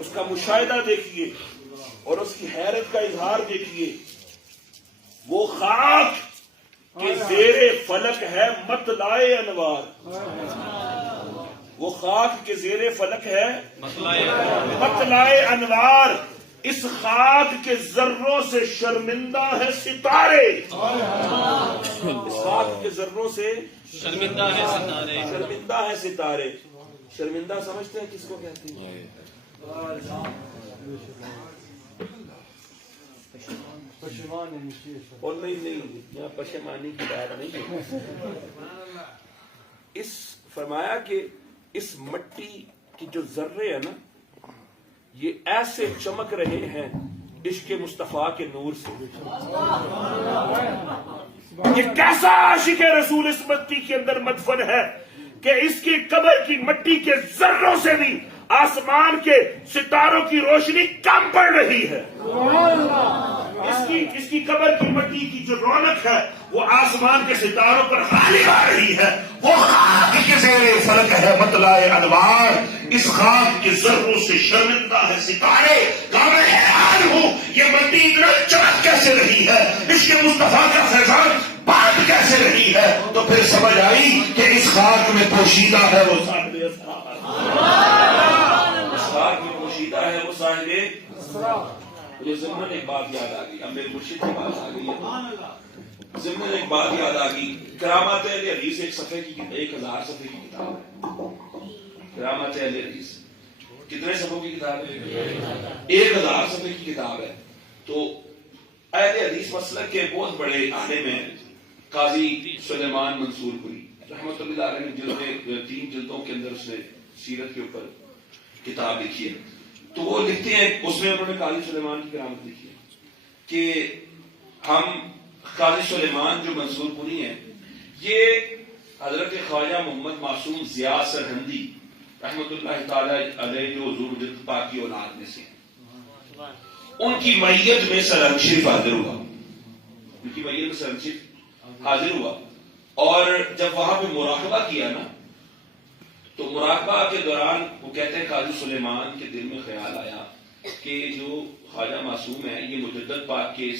اس کا مشاہدہ دیکھیے اور اس کی حیرت کا اظہار دیکھیے. وہ خاک کے زیر فلک ہے مطلع انوار. وہ خاک کے زیر فلک ہے مطلع انوار. اس خاک کے ذروں سے شرمندہ ہے ستارے. اس خاک کے ذروں سے شرمندہ ہے ستارے. شرمندہ ہے ستارے. شرمندہ سمجھتے ہیں کس کو کہتے ہیں؟ اور نہیں یہاں پشیمانی کی بات نہیں ہے. اس فرمایا کہ اس مٹی کی جو ذرے ہیں نا یہ ایسے چمک رہے ہیں عشق مصطفیٰ کے نور سے. یہ کیسا عاشق رسول اس مٹی کے اندر مدفن ہے کہ اس کی قبر کی مٹی کے ذروں سے بھی آسمان کے ستاروں کی روشنی کم پڑ رہی ہے. اس کی قبر کی مٹی کی جو رونق ہے وہ آسمان کے ستاروں پر غالب آ رہی ہے. وہ خاک کے زیر فلک ہے مطلع انوار. اس خاک کے ذروں سے شرمندہ ہے ستارے. میں حیران ہوں یہ مٹی اتنا چمک کیسے رہی ہے, اس کے مصطفیٰ کا فیضان بات کیسے رہی ہے. تو پھر سمجھ آئی کہ اس خاک میں پوشیدہ ہے وہ صاحب اسرار. اس خاک میں پوشیدہ ہے وہ صاحب اسرار. مجھے ضمن ایک بات یاد آ گئی. اب میرے مرشد کی بات آ گئی ہے. ضمن ایک بات یاد آ گئی. کرامات اہل حدیث ایک صفحے کی 1000 صفحے کی کتاب ہے. کرامات اہل حدیث کتنے صفحوں کی کتاب ہے؟ 1000 صفحے کی کتاب ہے. تو اہل حدیث مسلک کے بہت بڑے عالم ہیں قاضی سلیمان منصور پوری رحمۃ اللہ علیہ نے 3 جلدوں کے اندر اس نے سیرت کے اوپر کتاب لکھی ہے. تو وہ لکھتے ہیں اس میں انہوں نے قاضی سلیمان کی کرامت لکھی ہے کہ ہم قاضی سلیمان جو منصور پوری ہیں یہ حضرت خواجہ محمد معصوم ضیاء سرہندی رحمۃ اللہ تعالی علیہ جو حضور جد پاک کی اولاد میں سے ان کی میت میں سلام شریف حاضر ہوا. ان کی میت میں سلام شریف حاضر ہوا اور جب وہاں پہ مراقبہ کیا نا تو مراقبہ کے دوران وہ کہتے ہیں قاضی سلیمان کے دل میں خیال آیا کہ جو خواجہ معصوم ہے یہ مجدد پاک کے